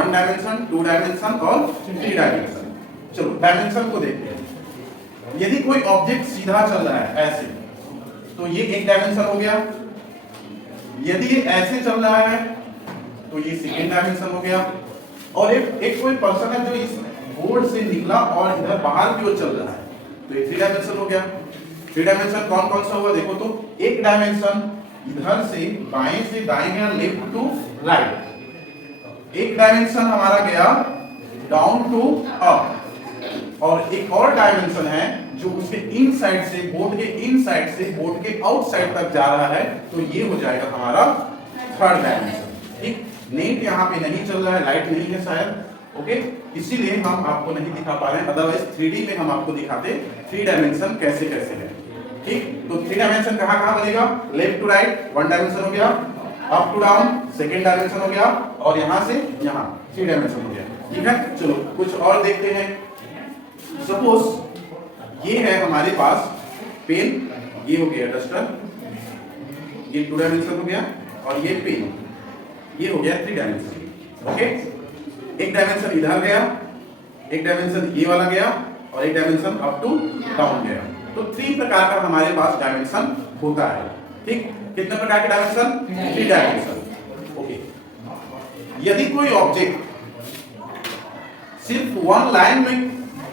1 dimension, 2 dimension और 3 dimension. चलो dimension को देखते हैं। यदि कोई ऑब्जेक्ट सीधा चल रहा है ऐसे, तो ये 1 डायमेंशन हो गया। यदि ये ऐसे चल रहा है तो ये सेकेंड डायमेंशन हो गया। और एक कोई पर्सन है जो इस बोर्ड से निकला और इधर बाहर की ओर चल रहा है, तो ये 3 डायमेंशन हो गया। 3 डायमेंशन कौन कौन सा हुआ देखो तो, एक डायमेंशन इधर से बाएं से दाएं गया, लेफ्ट टू राइट। एक डायमेंशन हमारा गया डाउन टू अप, और एक और डायमेंशन है जो उसके इन साइड से, बोर्ड के इन साइड से बोर्ड के आउट साइड तक जा रहा है, तो ये हो जाएगा हमारा थर्ड डायमेंशन। ठीक, नेट यहाँ पे नहीं चल रहा है, लाइट नहीं है शायद, ओके, इसीलिए हम आपको नहीं दिखा पा रहे हैं, अदरवाइज 3D में हम आपको दिखाते 3 डायमेंशन कैसे कैसे है। ठीक, तो 3 डायमेंशन कहाँ कहाँ बनेगा, लेफ्ट टू राइट 1 डायमेंशन हो गया, up to down second dimension हो गया, और यहाँ से यहाँ 3 डायमेंशन हो गया। ठीक है, चलो कुछ और देखते हैं। सपोज ये है हमारे पास पेन, ये हो गया डस्टर, ये 2 डायमेंशन हो गया, और ये पेन, ये हो गया 3 डायमेंशन। ओके, एक डायमेंशन इधर गया, एक डायमेंशन ये वाला गया, और एक डायमेंशन अप टू डाउन गया। तो 3 प्रकार का हमारे पास डायमेंशन होता है। ठीक, कितने प्रकार के डायमेंशन, 3 डायमेंशन। ओके, यदि कोई ऑब्जेक्ट सिर्फ 1 लाइन में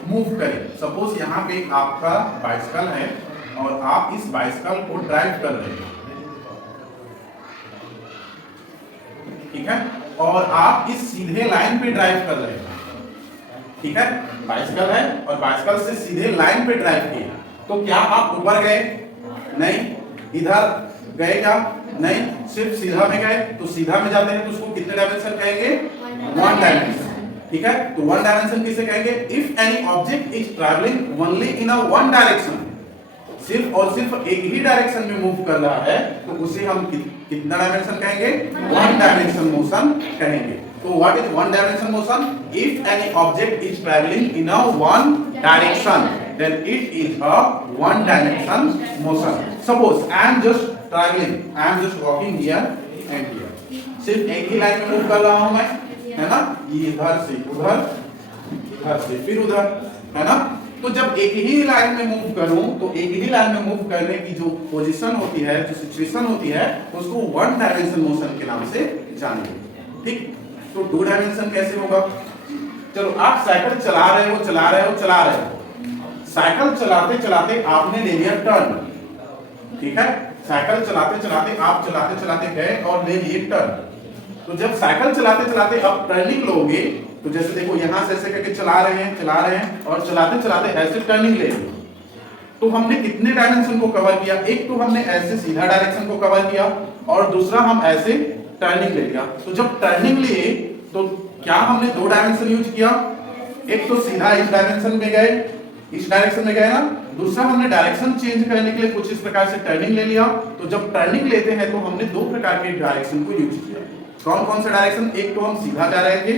मूव करे, सपोज यहाँ पे आपका बाइसिकल है और आप इस बाइसिकल को ड्राइव कर रहे हैं, ठीक है, और आप इस सीधे लाइन पे ड्राइव कर रहे हैं, ठीक है, बाइसिकल है और बाइसिकल से सीधे लाइन पे ड्राइव किए, तो क्या आप ऊपर गए, नहीं, इधर गए क्या, नहीं, सिर्फ सीधा में गए, तो सीधा में जाते हैं तो उसको कितने डायमेंशन कहेंगे, 1 डायमेंशन। ठीक है, तो 1 डायमेंशन किसे कहेंगे, if any object is travelling only in a 1 direction, सिर्फ और सिर्फ एक ही डायरेक्शन में मूव कर रहा है, तो उसे हम कितना डायमेंशन कहेंगे, 1 डायमेंशन मोशन कहेंगे। तो what is 1 dimension motion, if any object is travelling in a 1 direction then it is a 1 dimension motion. Suppose I am just traveling, I am just walking here and here, सिर्फ एक ही line में move कर रहा हूं मैं, है ना, इधर से उधर, इधर से फिर उधर, है ना। तो जब एक ही लाइन में मूव करूं, तो एक ही लाइन में मूव करने की जो पोजीशन होती है, जो सिचुएशन होती है, उसको 1 डायमेंशन मोशन के नाम से जानेंगे। ठीक, तो 2 डायमेंशन कैसे होगा, चलो आप साइकिल चला रहे हो, चला रहे हो, चला रहे हो, साइकिल चलाते चलाते आपने ले लिया टर्न, ठीक है, साइकिल चलाते चलाते आप चलाते चलाते गए और ले लिए टर्न। तो जब साइकिल चलाते चलाते अब टर्निंग लोगे, तो जैसे देखो यहां से ऐसे करके चला रहे हैं और चलाते चलाते ऐसे टर्निंग ले ली, तो हमने कितने डायमेंशन को कवर किया, एक तो हमने ऐसे सीधा डायरेक्शन को कवर किया, और दूसरा हम ऐसे टर्निंग ले लिया। तो जब टर्निंग लिए तो क्या हमने 2 डायमेंशन यूज किया, एक तो सीधा इस डायमेंशन में गए, इस डायरेक्शन में गए ना, दूसरा हमने डायरेक्शन चेंज करने के लिए कुछ इस प्रकार से टर्निंग ले लिया। तो जब टर्निंग लेते हैं तो हमने 2 प्रकार के डायरेक्शन को यूज किया। कौन कौन से डायरेक्शन, एक तो हम सीधा जा रहे थे,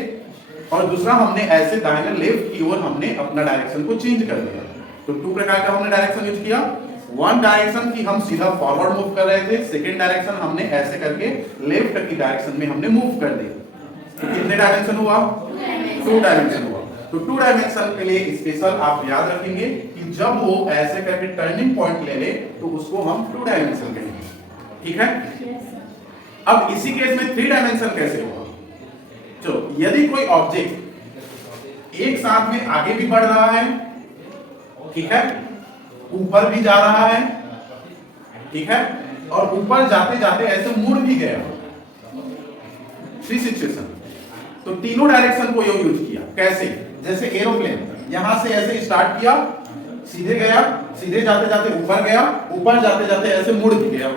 और दूसरा हमने ऐसे दाहिने लेफ्ट की ओर हमने अपना डायरेक्शन को चेंज कर दिया। तो 2 प्रकार का हमने डायरेक्शन यूज किया। 1 डायरेक्शन की हम सीधा फॉरवर्ड मूव कर रहे थे, सेकेंड डायरेक्शन हमने ऐसे करके लेफ्ट की डायरेक्शन में हमने मूव कर दिया। तो कितने डायमेंशन हुआ, 2 डायमेंशन हुआ। तो 2 डायमेंशन के लिए स्पेशल आप याद रखेंगे कि जब वो ऐसे करके टर्निंग पॉइंट ले ले तो उसको हम 2 डायमेंशन कहेंगे। ठीक है, अब इसी केस में 3 डायमेंशन कैसे होगा, चलो यदि कोई ऑब्जेक्ट एक साथ में आगे भी बढ़ रहा है, ठीक है, ऊपर भी जा रहा है, ठीक है, और ऊपर जाते जाते ऐसे मुड़ भी गया, 3 सिचुएशन, तो तीनों डायरेक्शन को यूज किया। कैसे, जैसे एरोप्लेन यहां से ऐसे स्टार्ट किया, सीधे गया, सीधे जाते जाते ऊपर गया, ऊपर जाते जाते ऐसे मुड़ भी गया,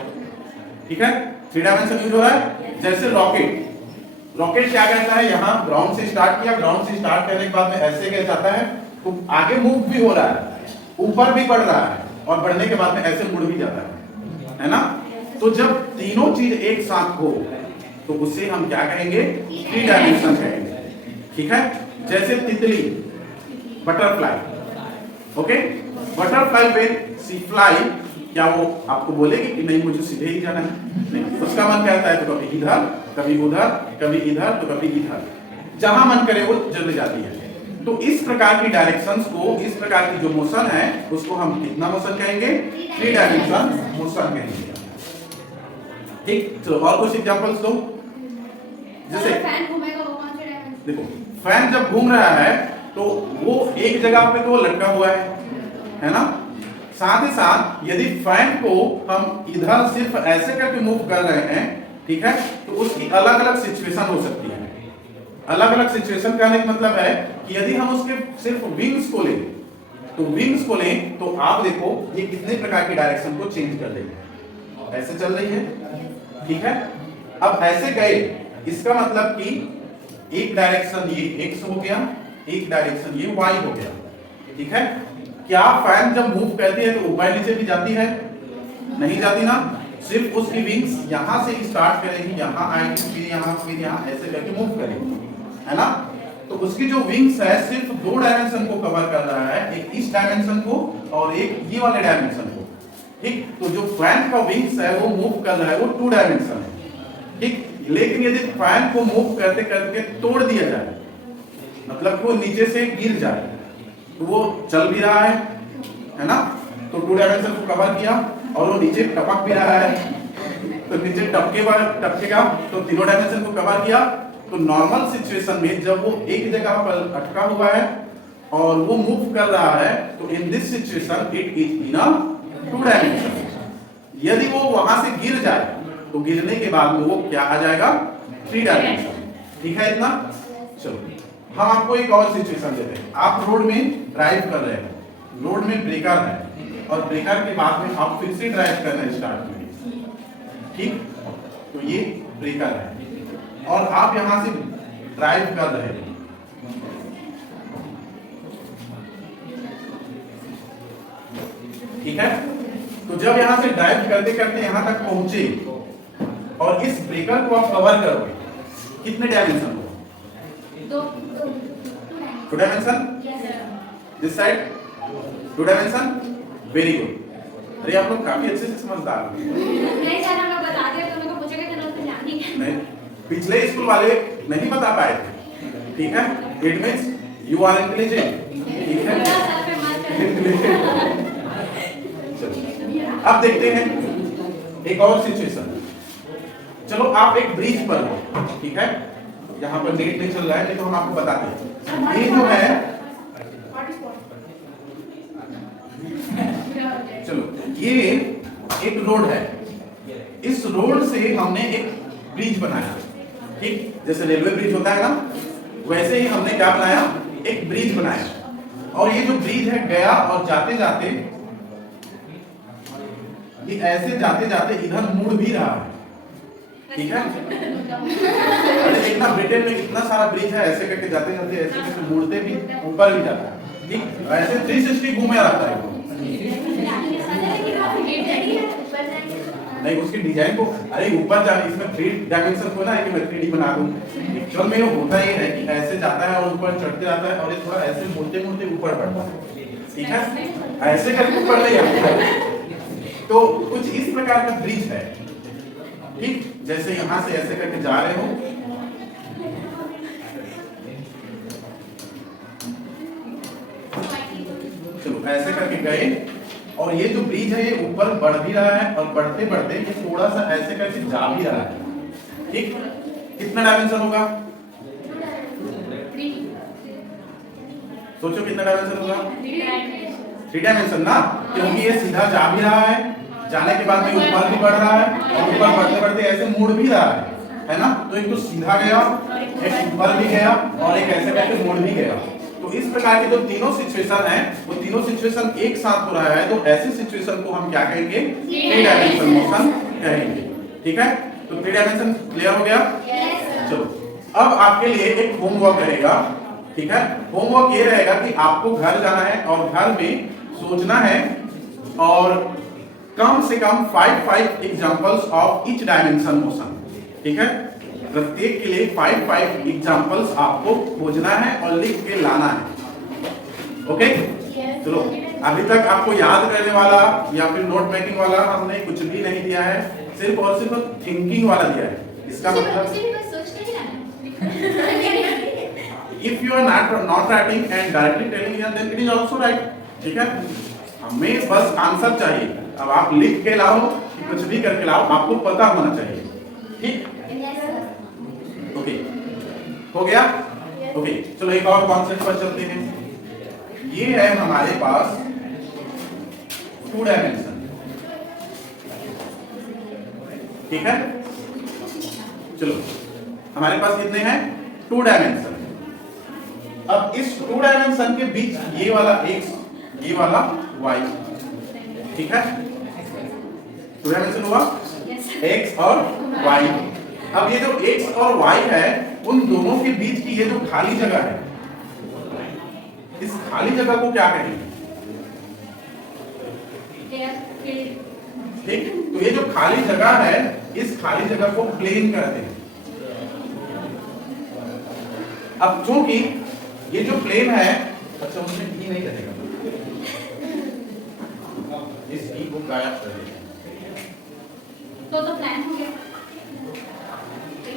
ठीक है, 3 डायमेंशन यूज हो रहा है। जैसे रॉकेट क्या करता है, यहाँ ग्राउंड से स्टार्ट किया, ग्राउंड से स्टार्ट करने के बाद में ऐसे गया जाता है, तो आगे मूव भी हो रहा है, ऊपर भी बढ़ रहा है, और बढ़ने के बाद में ऐसे मुड़ भी जाता है ना। तो जब तीनों चीज एक साथ हो तो उसे हम क्या कहेंगे, 3 डायमेंशन कहेंगे। ठीक है, जैसे तितली, बटरफ्लाई, ओके, बटरफ्लाई पे सी फ्लाई, क्या वो आपको बोलेगी कि नहीं मुझे सीधे ही जाना है, नहीं, उसका मन कहता है तो कभी इधर, कभी उधर, कभी इधर, तो कभी इधर, जहां मन करे वो चली जाती है। तो इस प्रकार की डायरेक्शंस को, इस प्रकार की जो मोशन है उसको हम कितना मोशन कहेंगे? 3 डायमेंशन मोशन कहेंगे। ठीक, चलो और कुछ एग्जांपल्स दो। जैसे फैन घूमेगा वो कौन से डायमेंशन? देखो, फैन जब घूम रहा है तो वो एक जगह पे तो लटका हुआ है ना? साथ ही साथ यदि फैन को हम इधर सिर्फ ऐसे करके मूव कर रहे हैं, ठीक है, तो उसकी अलग अलग सिचुएशन हो सकती है। अलग अलग सिचुएशन कहने का मतलब है कि यदि हम उसके सिर्फ विंग्स को लें, तो विंग्स को लें तो आप देखो ये कितने प्रकार की डायरेक्शन को चेंज कर रही है। ऐसे चल रही है, ठीक है। अब ऐसे गए, इसका मतलब कि एक डायरेक्शन ये x हो गया, एक डायरेक्शन ये y हो गया, ठीक है। क्या फैन जब मूव करती है तो ऊपर नीचे भी जाती है? नहीं जाती ना, सिर्फ उसकी विंग्स यहां से स्टार्ट करेगी, यहां आएगी, फिर यहां ऐसे करके मूव करेगी, है ना। तो उसकी जो विंग्स है सिर्फ 2 डायमेंशन को कवर कर रहा है, एक इस डायमेंशन को और एक ये वाले डायमेंशन को, ठीक। तो जो फैन का विंग्स है वो मूव कर रहा है, वो 2 डायमेंशन है, ठीक। लेकिन यदि फैन को मूव करते करते तोड़ दिया जाए, मतलब वो नीचे से गिर जाए, तो वो चल भी रहा है ना, तो 2 डायमेंशन को कवर किया, और वो नीचे टपक भी रहा है, तो नीचे टपकेगा तो 3 डायमेंशन को कवर किया। तो नॉर्मल सिचुएशन में जब वो एक जगह पर अटका हुआ है और वो मूव कर रहा है, तो in this situation it is in a 2 dimension. यदि वो वहां से गिर जाए तो गिरने के बाद में वो क्या आ जाएगा? 3 डायमेंशन, ठीक है इतना। चलो हम आपको एक और सिचुएशन देते हैं। आप रोड में ड्राइव कर रहे हैं, रोड में ब्रेकर है और ब्रेकर के बाद में आप फिर से ड्राइव करना स्टार्ट करिए, ठीक। तो ये ब्रेकर है और आप यहां से ड्राइव कर रहे हैं, ठीक है। तो जब यहां से ड्राइव करते करते यहां तक पहुंचे और इस ब्रेकर को आप कवर करोगे, कितने डायमेंशन हो? 2 dimension. This side 2 dimension, very good. अरे आप लोग काफी अच्छे से समझदार हो। नहीं सर, हम लोग बता दिए तो उनको पूछेगा कि लोग तो जानी है। नहीं, पिछले स्कूल वाले नहीं बता पाए थे, ठीक है। It means you are intelligent, ठीक है। अब देखते हैं एक और सिचुएशन। चलो आप एक ब्रिज पर हो, ठीक है। यहाँ पर नेट नहीं चल रहा है, नहीं तो हम आपको बताते हैं। ये जो है, चलो ये एक रोड है, इस रोड से हमने एक ब्रिज बनाया, ठीक। जैसे रेलवे ब्रिज होता है ना, वैसे ही हमने क्या बनाया? एक ब्रिज बनाया। और ये जो ब्रिज है गया और जाते जाते ये ऐसे जाते जाते इधर मुड़ भी रहा है, ठीक है। अरे देखना ब्रिटेन में कितना सारा ब्रिज है, ऐसे करके जाते जाते ऐसे करके मुड़ते भी, ऊपर भी जाता है, ठीक। ऐसे 360 घूमे रहता है। नहीं, उसकी डिजाइन को, अरे ऊपर जाने, इसमें 3 डायमेंशन को ना, कि मैं 3D बना दूं। एक्चुअल में होता ये है कि ऐसे जाता है और ऊपर चढ़ते जाता है और ये थोड़ा ऐसे मुड़ते मुड़ते ऊपर बढ़ता है, ठीक है। ऐसे करके ऊपर नहीं आता है। तो कुछ इस प्रकार का ब्रिज है, ठीक। जैसे यहां से ऐसे करके जा रहे हो, चलो ऐसे करके गए और ये जो ब्रिज है ये ऊपर बढ़ भी रहा है और बढ़ते बढ़ते ये थोड़ा सा ऐसे करके जा भी रहा है, ठीक। कितना डायमेंशन होगा? सोचो कितना डायमेंशन होगा? 3 डायमेंशन ना, क्योंकि ये सीधा जा भी रहा है, जाने के बाद में ऊपर भी बढ़ रहा है और ऊपर बढ़ते बढ़ते ऐसे मुड़ भी रहा है ना। तो एक तो सीधा गया, एक ऊपर भी गया और एक ऐसे करके मुड़ भी गया। तो इस प्रकार के जो तीनों सिचुएशन है वो तीनों सिचुएशन एक साथ हो रहा है, तो ऐसी सिचुएशन को हम क्या कहेंगे? 3 डायमेंशन मोशन कहेंगे, ठीक है। तो 3 डायमेंशन क्लियर हो गया? चलो अब आपके लिए एक होमवर्क रहेगा, ठीक है। होमवर्क ये रहेगा कि आपको घर जाना है और घर में सोचना है और कम से कम 5 examples of each dimension motion, ठीक है। प्रत्येक के लिए 5 एग्जांपल्स आपको खोजना है और लिख के लाना है, ओके। चलो अभी तक आपको याद करने वाला या फिर नोट मेकिंग वाला हमने कुछ भी नहीं दिया है, सिर्फ और सिर्फ थिंकिंग वाला दिया है। इसका मतलब if you are not writing and directly telling here then it is also right. ठीक है, हमें बस आंसर चाहिए। अब आप लिख के लाओ कि कुछ भी करके लाओ, आपको पता होना चाहिए। ठीक, ओके, हो गया। ओके, चलो एक और कॉन्सेप्ट पर चलते हैं। ये है हमारे पास 2 डायमेंशन। ठीक है, चलो हमारे पास कितने हैं? 2 डायमेंशन। अब इस 2 डायमेंशन के बीच ये वाला x, ये वाला y। ठीक है, 2 डायमेंशन हुआ x और y। अब ये जो x और y है, उन दोनों के बीच की ये जो खाली जगह है, इस खाली जगह को क्या कहेंगे? ठीक, तो ये जो खाली जगह है, इस खाली जगह को प्लेन कहते हैं। अब चूंकि ये जो प्लेन है, अच्छा उसमें ई नहीं रहेगा, इस ई को गायब कर देंगे। तो प्लान हो गया।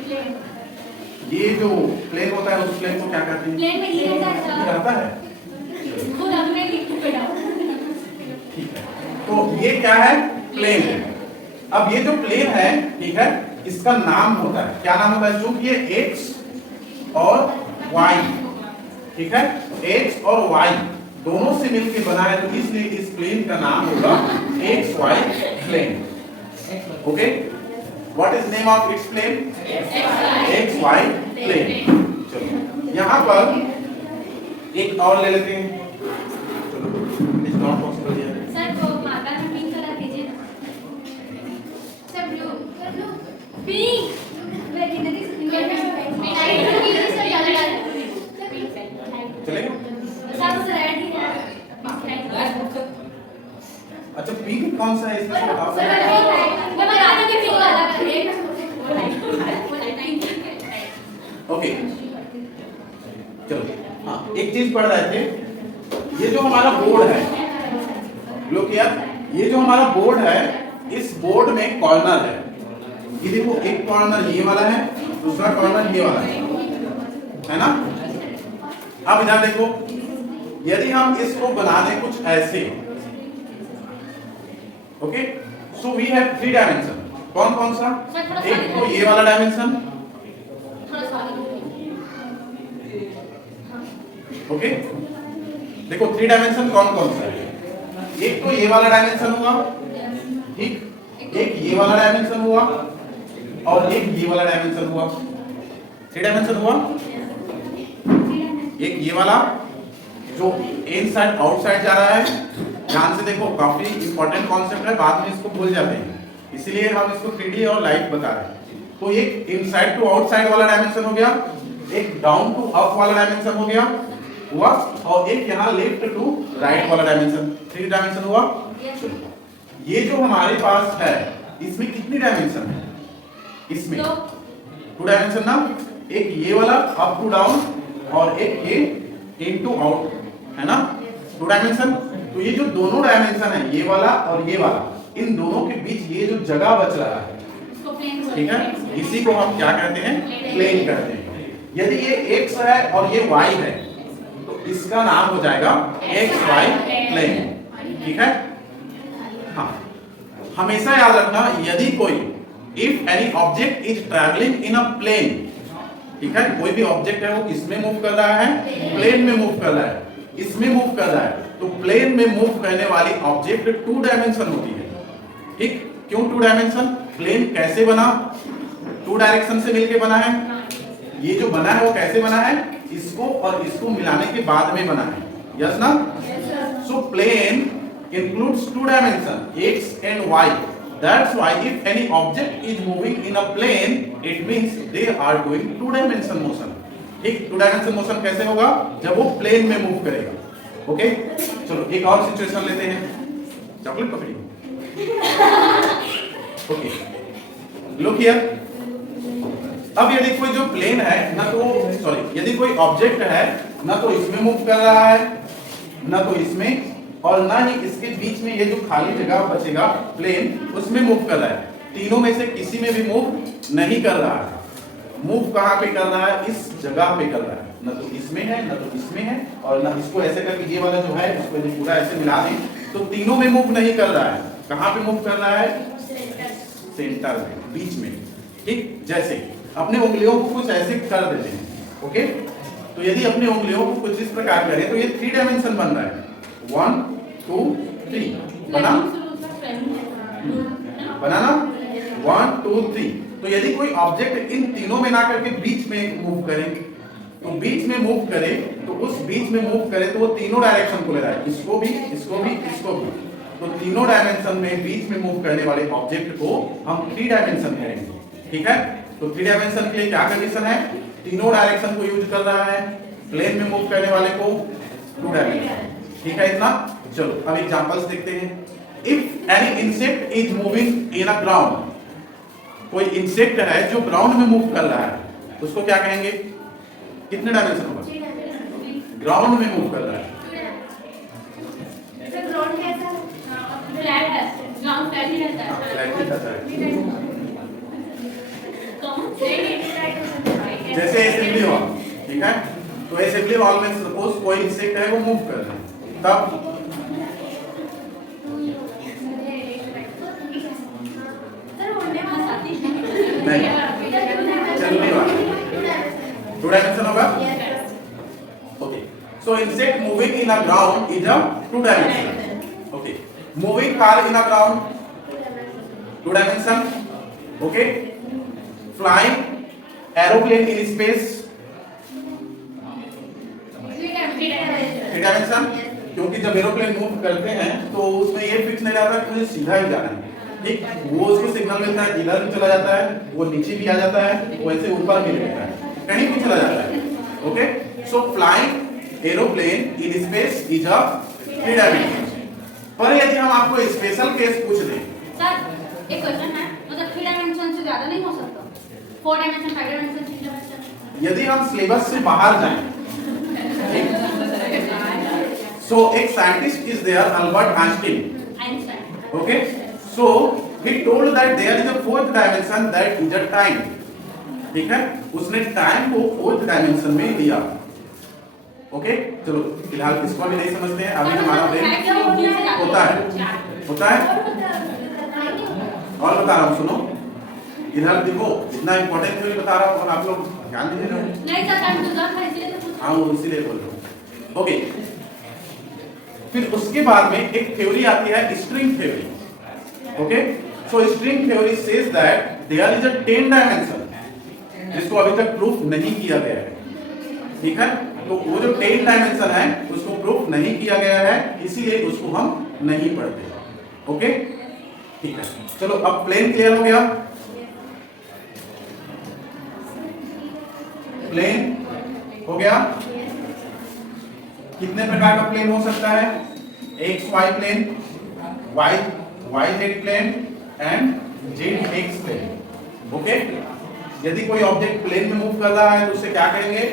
प्लेन, ये जो प्लेन होता है उस प्लेन को क्या कहते हैं? प्लेन में ये रहता है। खुद हमने लिख के डाला। ठीक है, तो ये क्या है? प्लेन है। अब ये जो प्लेन है, ठीक है, इसका नाम होता है, क्या नाम होता है? चूंकि ये x और y, ठीक है, x और y दोनों से मिलकर बना है, तो इसलिए इस प्लेन का नाम होगा xy plane. Okay, what is name of its plane? xy plane. चलो यहां पर एक और ले लेते हैं। चलो, it is not possible here. Sir वो मार्कर में पिंक कलर कीजिए। सर ब्लू कर लो। Pink very nice. चलेगा? सर उस रेड ही है। अच्छा, पिंक कौन सा है इसमें? आप सर मैं बता दूंगी पिंक वाला करिए। ओके, चलो हाँ, एक चीज पढ़ रहे थे। ये जो हमारा बोर्ड है, लोग यार, ये जो हमारा बोर्ड है, इस बोर्ड में कॉर्नर है। ये देखो, एक कॉर्नर ये वाला है, दूसरा कॉर्नर ये वाला है ना? अब इधर देखो, यदि हम इसको बना दें कुछ ऐसे, okay, so we have 3 dimension. कौन कौन सा? एक तो ये वाला डायमेंशन, ओके, देखो 3 डायमेंशन कौन कौन सा है? एक तो ये वाला डायमेंशन हुआ, ठीक, एक ये वाला डायमेंशन हुआ, और एक ये वाला डायमेंशन हुआ। 3 डायमेंशन हुआ। एक ये वाला जो इनसाइड आउटसाइड जा रहा है, ध्यान से देखो, काफी इंपॉर्टेंट कॉन्सेप्ट है, बाद में इसको भूल जाते हैं, इसीलिए हम इसको 3D और लाइट बता रहे हैं। तो एक इनसाइड टू आउटसाइड वाला डायमेंशन हो गया, एक डाउन टू अप वाला डायमेंशन हो गया हुआ, और एक यहाँ लेफ्ट टू राइट वाला डायमेंशन। 3 डायमेंशन हुआ। ये जो हमारे पास है, इसमें कितनी डायमेंशन है? इसमें 2 डायमेंशन ना, एक ये वाला अप टू डाउन, और एक ये इन टू आउट, है ना? 2 डायमेंशन। तो ये जो दोनों डायमेंशन है, ये वाला और ये वाला, इन दोनों के बीच ये जो जगह बच रहा है, ठीक है, इसी को हम क्या कहते हैं? प्लेन कहते हैं। यदि ये x है और ये y है, तो इसका नाम हो जाएगा xy प्लेन। ठीक है, हाँ, हमेशा याद रखना, यदि कोई, if any object is travelling in a plane, ठीक है, कोई भी ऑब्जेक्ट है वो किसमें मूव कर रहा है? प्लेन में मूव कर रहा है, इसमें मूव कर रहा है, तो प्लेन में मूव करने वाली ऑब्जेक्ट 2 डायमेंशन होती है। ठीक, क्यों 2 डायमेंशन? प्लेन कैसे बना? 2 डायरेक्शन से मिलके बना है। ये जो बना है वो कैसे बना है? इसको और इसको मिलाने के बाद में बना है। यस ना? So plane includes 2 dimension, x and y. That's why if any object is moving in a plane, it means they are doing 2 dimension motion. ठीक, 2 dimension motion कैसे होगा? जब वो प्लेन में मूव करेगा। ओके, चलो एक और सिचुएशन लेते हैं। चॉकलेट पकड़ी। Okay, look here. अब यदि कोई जो प्लेन है ना, तो सॉरी, यदि कोई ऑब्जेक्ट है ना तो इसमें मूव कर रहा है, ना तो इसमें, और ना ही इसके बीच में ये जो खाली जगह बचेगा प्लेन, उसमें मूव कर रहा है। तीनों में से किसी में भी मूव नहीं कर रहा है। मूव कहाँ पे कर रहा है? इस जगह पे कर रहा है। न तो इसमें है न तो इसमें है, और न इसको ऐसे करके ये वाला जो है इसको यदि पूरा ऐसे मिला दें तो तीनों में मूव नहीं कर रहा है। कहाँ पे मूव कर रहा है? सेंटर में, बीच में। ठीक, जैसे अपने उंगलियों को कुछ ऐसे कर देते हैं, ओके। तो यदि अपने उंगलियों को कुछ इस प्रकार करें तो ये 3 डायमेंशन बन रहा है, 1 2 3 बना ना, 1 2 3। तो यदि कोई ऑब्जेक्ट इन तीनों में ना करके बीच में मूव करे, तो बीच में मूव करे तो उस बीच में मूव करे तो वो तीनों डायरेक्शन को ले रहा है, इसको भी इसको भी इसको भी। तो तीनों डायमेंशन में बीच में मूव करने वाले ऑब्जेक्ट को हम 3 डायमेंशन कहेंगे। ठीक है, तो 3 डायमेंशन के लिए क्या कंडीशन है? तीनों डायरेक्शन को यूज कर रहा है, प्लेन में मूव करने वाले को 2 डायमेंशन। ठीक है इतना। चलो अब एग्जांपल्स देखते हैं। If any insect is moving in a ground, कोई इंसेक्ट है जो ग्राउंड में मूव कर रहा है, उसको क्या कहेंगे? कितने डायमेंशन होगा? ग्राउंड में मूव कर रहा है। ग्राउंड कैसा है? फ्लैट है, ग्राउंड फ्लैट ही रहता है। फ्लैट ही रहता है। जैसे जैसे असेंबली हॉल, ठीक है, तो असेंबली हॉल में सपोज कोई इंसेक्ट है वो मूव कर रहा है, तब नहीं चलने वाला 2 डायमेंशन होगा। Okay, so insect moving in a ground is a 2 dimension. Okay, moving car in a ground 2 dimension. Okay, flying aeroplane in space 3 dimension, क्योंकि जब एरोप्लेन मूव करते हैं तो उसमें ये फिक्स नहीं रहता कि मुझे सीधा ही जाना है। ठीक, वो उसको सिग्नल मिलता है, इधर भी चला जाता है, वो नीचे भी आ जाता है, वैसे ऊपर भी रहता है, कहीं भी चला जाता है। Okay, so flying aeroplane in space is a 3 dimension. पर यदि हम आपको स्पेशल केस पूछ दें, सर एक क्वेश्चन है, मतलब 3 डायमेंशन से ज्यादा नहीं हो सकता? 4 डायमेंशन, 5 डायमेंशन, 6 डायमेंशन? यदि हम सिलेबस से बाहर जाएं, so एक scientist is there, Albert Einstein. Okay, so he told that there is a 4th dimension that is a time। ठीक है, उसने टाइम को 4th डायमेंशन में लिया। ओके, चलो फिलहाल इसको भी नहीं समझते हैं, अभी हमारा ब्रेन होता है और बता रहा हूँ, सुनो इधर देखो, इतना इंपॉर्टेंट थ्योरी बता रहा हूँ और आप लोग ध्यान नहीं दे रहे हो। नहीं सर, टाइम तो है इसलिए तो पूछ। हाँ, वो इसीलिए बोल रहा हूँ। ओके, फिर उसके बाद में एक थ्योरी आती है, string theory. Okay, so string theory says that there is a 10 dimension, जिसको अभी तक प्रूफ नहीं किया गया है। ठीक है, तो वो जो 10 डायमेंशन है उसको प्रूफ नहीं किया गया है, इसीलिए उसको हम नहीं पढ़ते। ओके, ठीक है, चलो अब प्लेन क्लियर हो गया। प्लेन हो गया। कितने प्रकार का प्लेन हो सकता है? X Y plane, Y Z plane and Z X plane. Okay, यदि कोई ऑब्जेक्ट प्लेन में मूव कर रहा है तो उसे क्या कहेंगे?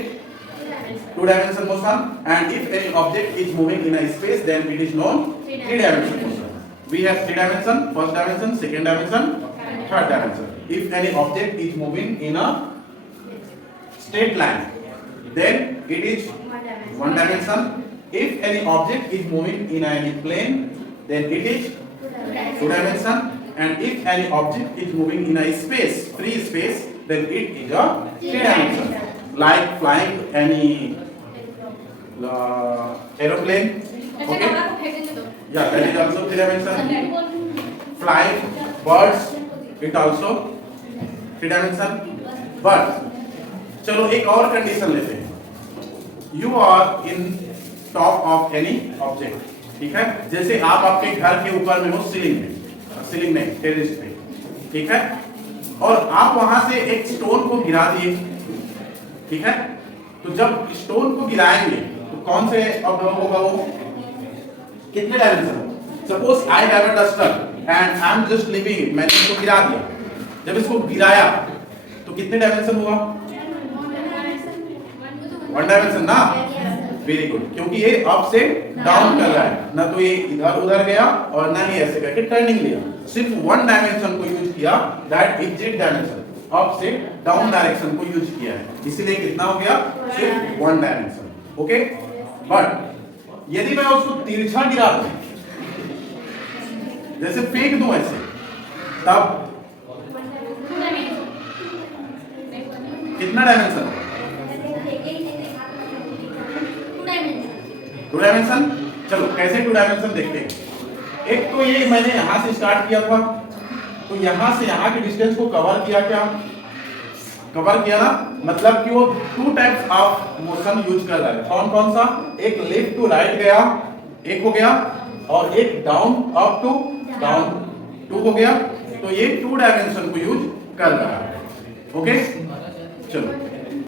2 dimension motion. And if any object is moving in a space then it is known 3 dimension motion. We have 3 dimension, first dimension, second dimension, third dimension. If any object is moving in a straight line then it is 1 dimension. If any object is moving in any plane then it is 2 dimension. And if any object is moving in a space, free space, then it is a 3 dimension. Like flying any aeroplane. Okay, yeah, that is also 3 dimension. Flying birds, it also 3 dimension. But चलो एक और condition लेते हैं। You are in top of any object, ठीक है, जैसे आप आपके घर के ऊपर में हो, सीलिंग में टेरेस पे, ठीक है, और आप वहां से एक स्टोन को गिरा दिए। ठीक है, तो जब स्टोन को गिराएंगे तो कौन से ऑब्जेक्ट होगा वो? कितने dimension? Suppose I have a duster and I am just living it, मैंने इसको गिरा दिया। जब इसको गिराया तो कितने डायमेंशन हुआ? 1 डायमेंशन ना। वेरी गुड, क्योंकि ये अप से डाउन कर रहा है, ना तो ये इधर उधर गया और ना ही ऐसे करके टर्निंग लिया, सिर्फ 1 डायमेंशन को यूज किया, that is Z dimension. Up से डाउन डायरेक्शन को यूज किया है, इसीलिए कितना हो गया, सिर्फ 1 डायमेंशन। ओके, बट यदि मैं उसको तिरछा गिरा दूं, जैसे फेंक दूं ऐसे, तब कितना डायमेंशन होगा, 2 डायमेंशन। चलो कैसे 2 डायमेंशन देखते हैं। एक तो ये मैंने यहां से स्टार्ट किया था, तो यहां से यहां के डिस्टेंस को कवर किया, क्या कवर किया ना, मतलब कि वो 2 टाइप्स ऑफ मोशन यूज कर रहा है। कौन कौन सा, एक लेफ्ट टू राइट गया, एक हो गया, और एक डाउन अप टू डाउन 2 हो गया। तो ये 2 डायमेंशन को यूज कर रहा है। ओके, चलो